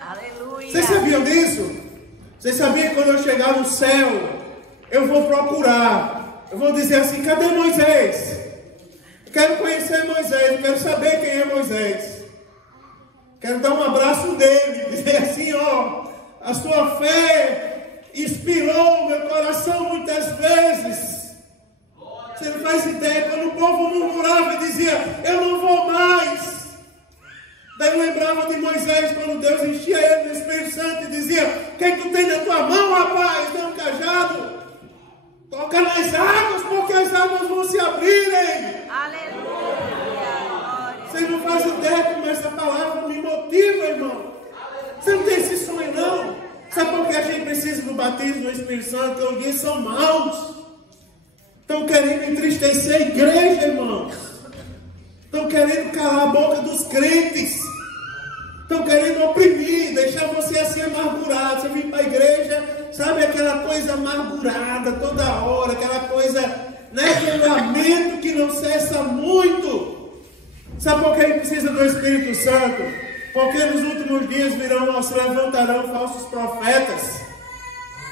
Aleluia. Vocês sabiam disso? Vocês sabiam que quando eu chegar no céu, eu vou procurar. Eu vou dizer assim, cadê Moisés? Eu quero conhecer Moisés, eu quero saber quem é Moisés. Quero dar um abraço dele, dizer assim, ó, a sua fé inspirou meu coração muitas vezes. Você não faz ideia, quando o povo murmurava e dizia, eu não vou mais. Daí eu lembrava de Moisés, quando Deus enchia ele do Espírito Santo e dizia, o que é que tu tem na tua mão, rapaz? Tem um cajado? Toca nas águas, porque as águas vão se abrirem. Aleluia. Vocês não fazem ideia como essa palavra me motiva, irmão. Você não tem esse sonho, não? Sabe por que a gente precisa do batismo do Espírito Santo? Porque os dias são maus. Estão querendo entristecer a igreja, irmãos. Estão querendo calar a boca dos crentes. Estão querendo oprimir, deixar você assim amargurado. Você vem para a igreja, sabe aquela coisa amargurada toda hora, aquela coisa, né, aquele lamento que não cessa muito. Sabe por que a gente precisa do Espírito Santo? Porque nos últimos dias se levantarão falsos profetas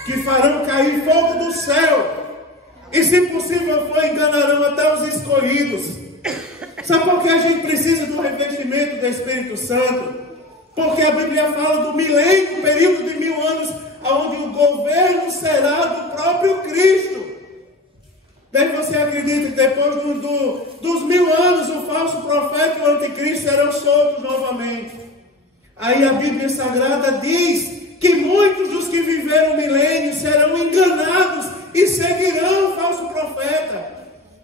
que farão cair fogo do céu. E se possível for, enganarão até os escolhidos. Sabe por que a gente precisa do revestimento do Espírito Santo? Porque a Bíblia fala do milênio, período de 1000 anos, onde o governo será do próprio Cristo. Daí você acredita que depois dos 1000 anos, o falso profeta e o anticristo serão soltos novamente. Aí a Bíblia Sagrada diz que muitos dos que viveram o milênio serão enganados e seguirão o falso profeta.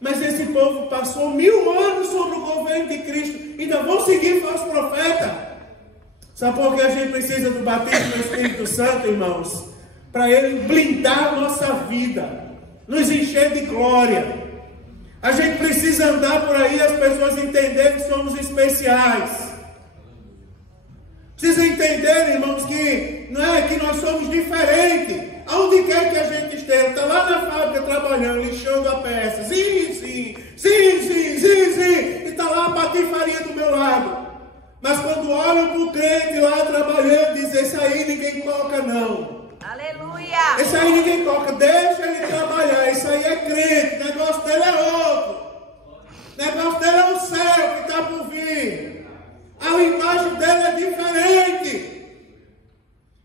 Mas esse povo passou 1000 anos sobre o governo de Cristo, ainda vão seguir o falso profeta. Sabe por que a gente precisa do batismo do Espírito Santo, irmãos? Para ele blindar a nossa vida, nos encher de glória. A gente precisa andar por aí, as pessoas entenderem que somos especiais. Precisa entender, irmãos, que não é que nós somos diferentes. Aonde quer que a gente esteja, está lá na fábrica trabalhando, lixando a peça. Sim. E está lá a patifaria do meu lado. Mas quando olham para o crente lá trabalhando, dizem, esse aí ninguém toca não. Aleluia. Esse aí ninguém toca, deixa ele trabalhar. Esse aí é crente, o negócio dele é outro. O negócio dele é o céu que está por vir. A linguagem dele é diferente.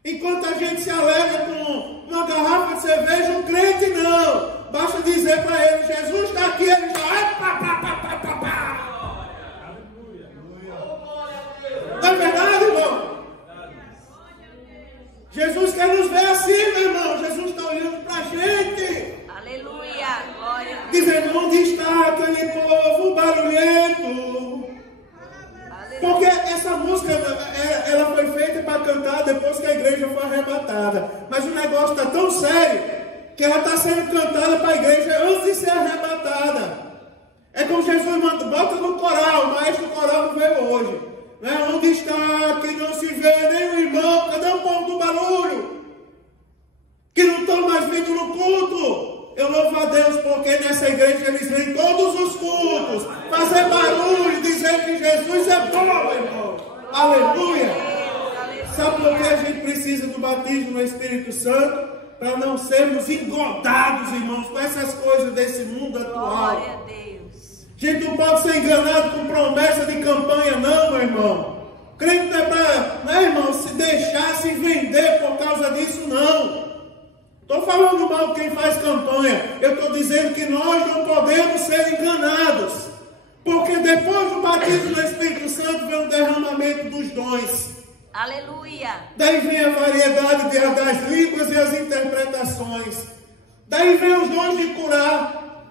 Enquanto a gente se alegra com uma garrafa de cerveja, um crente não. Basta dizer para ele, Jesus está aqui, ele já... Não é verdade, irmão? Jesus quer nos ver assim, meu irmão. Jesus está olhando para a gente. Aleluia. Glória. Dizendo, onde está aquele povo barulhento? Porque essa música, ela foi feita para cantar depois que a igreja foi arrebatada. Mas o negócio está tão sério que ela está sendo cantada para a igreja antes de ser arrebatada. É como Jesus manda, bota no coral, o maestro do coral não veio hoje. Né? Onde está que não se vê nem o irmão? Cadê o povo do barulho? Que não estão mais vindo no culto. Eu louvo a Deus porque nessa igreja eles vêm todos os cultos, fazer barulho, dizer que Jesus é bom, irmão. Aleluia. Sabe por que a gente precisa do batismo no Espírito Santo? Para não sermos engordados, irmãos, com essas coisas desse mundo atual. Glória a Deus. A gente não pode ser enganado com promessa de campanha, não, meu irmão. Crente não é para, né, irmão, se deixar se vender por causa disso, não. Estou falando mal de quem faz campanha. Eu estou dizendo que nós não podemos ser enganados. Porque depois do batismo do Espírito Santo vem o derramamento dos dons. Aleluia. Daí vem a variedade das línguas e as interpretações. Daí vem os dons de curar.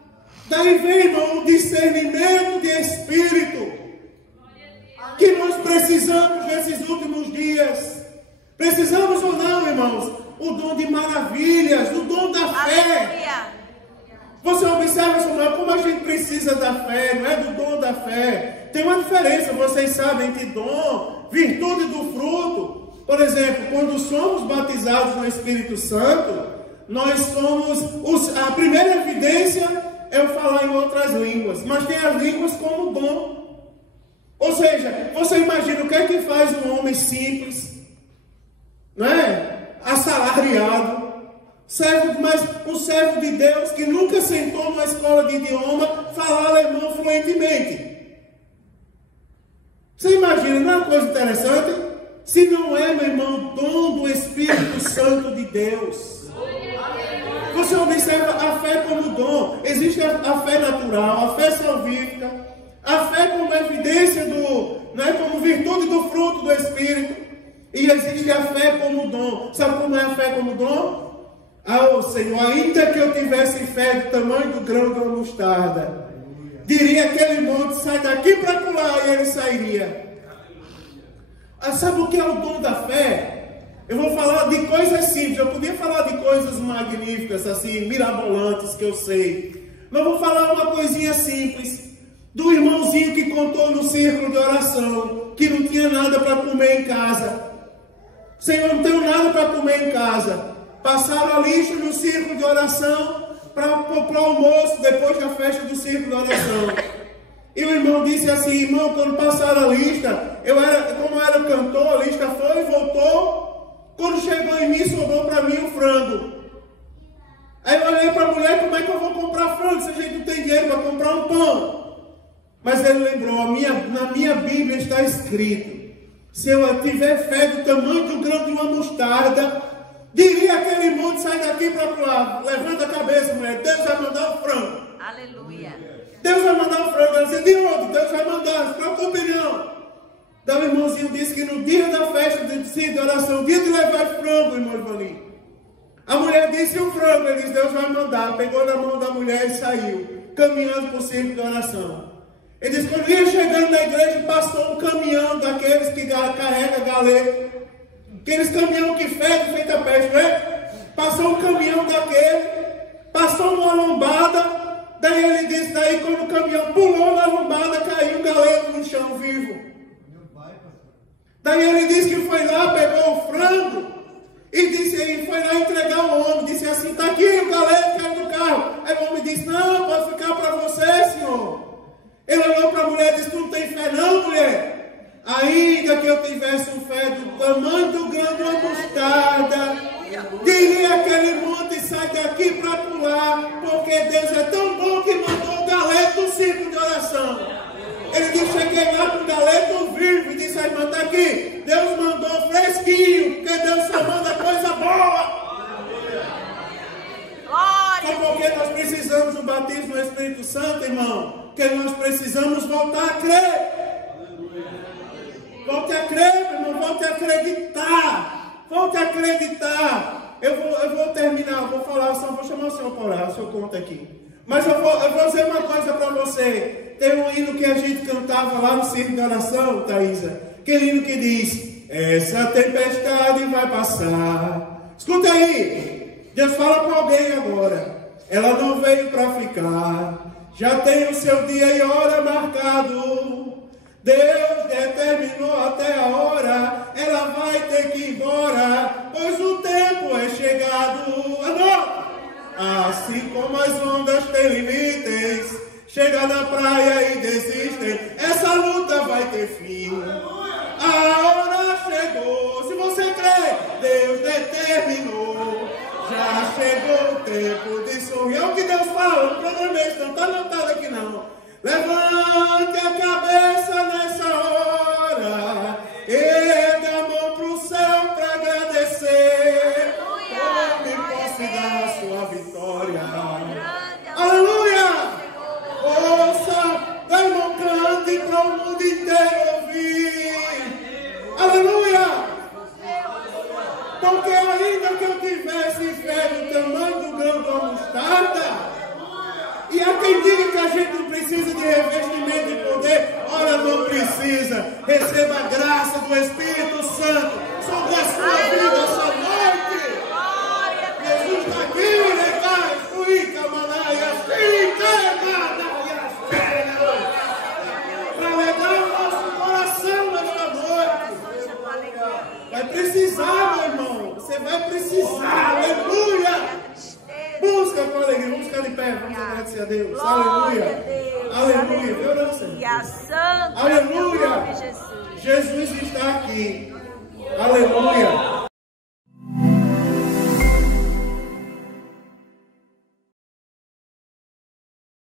Daí vem, irmão, o discernimento de espírito que nós precisamos nesses últimos dias. Precisamos ou não, irmãos? O dom de maravilhas, o dom da fé. Aleluia. Você observa, Samuel, como a gente precisa da fé, não é do dom da fé. Tem uma diferença, vocês sabem, entre dom, virtude do fruto. Por exemplo, quando somos batizados no Espírito Santo, nós somos, a primeira evidência é o falar em outras línguas, mas tem as línguas como dom. Ou seja, você imagina o que é que faz um homem simples, não é? Assalariado, mas um servo de Deus que nunca sentou numa escola de idioma, falar alemão fluentemente. Você imagina, não é uma coisa interessante? Se não é, meu irmão, dom do Espírito Santo de Deus. Você observa a fé como dom. Existe a fé natural, a fé salvífica, a fé como evidência como virtude do fruto do Espírito. E existe a fé como dom. Sabe como é a fé como dom? Ah, Senhor, ainda que eu tivesse fé do tamanho do grão de uma mostarda, diria aquele monte, sai daqui para lá, e ele sairia. Ah, sabe o que é o dom da fé? Eu vou falar de coisas simples. Eu podia falar de coisas magníficas, assim, mirabolantes, que eu sei. Mas eu vou falar uma coisinha simples. Do irmãozinho que contou no círculo de oração, que não tinha nada para comer em casa. Senhor, não tenho nada para comer em casa. Passaram a lista no círculo de oração para o almoço, depois da festa do círculo de oração. E o irmão disse assim: irmão, quando passaram a lista, como era cantor, a lista foi e voltou. Quando chegou em mim, sobrou para mim um frango. Aí eu olhei para a mulher: como é que eu vou comprar frango se a gente não tem dinheiro para comprar um pão? Mas ele lembrou: na minha Bíblia está escrito, se eu tiver fé do tamanho do grão de uma mostarda, diria aquele monte, sai daqui para lá, levanta a cabeça, mulher, Deus vai mandar o frango. Aleluia. Deus vai mandar o frango. Ela disse: de onde? Deus vai mandar, não se preocupe não. Daí o irmãozinho disse que no dia da festa de oração, dia de levar frango, irmão Ivani, a mulher disse: o frango. Ele disse: Deus vai mandar. Pegou na mão da mulher e saiu, caminhando para o círculo de oração. Ele disse: quando ia chegando na igreja, passou um caminhão daqueles que carrega galego, aqueles caminhão que fede feito a peste, né? Passou um caminhão daquele, passou uma lombada. Daí ele disse: daí quando o caminhão pulou na lombada, caiu um galego no chão vivo. Daí ele disse que foi lá, pegou o frango e disse, aí foi lá entregar o homem. Disse assim: está aqui o galego, caiu do carro. Aí o homem disse: não, pode ficar para você, senhor. Ele olhou para a mulher e disse: tu não tem fé não, mulher? Ainda que eu tivesse um fé do tamanho do grão de uma mostarda, diria aquele monte: sai daqui para pular, porque Deus é tão bom que mandou o galego do círculo de oração. Ele disse: cheguei lá com o galego vivo e disse: a irmã está aqui, Deus mandou fresquinho, porque Deus só manda coisa boa. Só porque nós precisamos do batismo do Espírito Santo, irmão, que nós precisamos voltar a crer. Volte a crer, meu irmão, volte a acreditar. Volte a acreditar. Eu vou terminar, vou falar, só vou chamar o senhor para orar, o senhor conta aqui. Mas eu vou dizer uma coisa para você. Tem um hino que a gente cantava lá no círculo de oração, Thaisa. Aquele hino que diz: essa tempestade vai passar. Escuta aí. Deus fala para alguém agora. Ela não veio para ficar. Já tem o seu dia e hora marcado. Deus determinou até a hora. Ela vai ter que ir embora, pois o tempo é chegado. Anota! Assim como as ondas têm limites, chega na praia e desistem, essa luta vai ter fim. A hora chegou. Se você crê, Deus determinou. Já chegou o tempo de sorrir. É o que Deus fala, não programei isso, não está anotado aqui não. Levante a cabeça nessa hora, erga a mão para o céu para agradecer. Tome posse da sua vitória. Aleluia! Ouça, meu irmão, cante para o mundo inteiro ouvir. Aleluia! ainda que eu tivesse fé do tamanho do grão da mostarda. E há quem diga que a gente não precisa de revestimento de poder. Ora, não precisa. Receba a graça do Espírito Santo sobre a sua vida essa noite. Jesus está aqui, legai, fui, camalaia, para alegar o nosso coração nesta noite. Vai precisar, meu irmão. Você vai precisar. Aleluia. Busca com alegria, vamos ficar de pé, vamos agradecer a Deus. Aleluia. Aleluia. Aleluia. Jesus está aqui. Aleluia.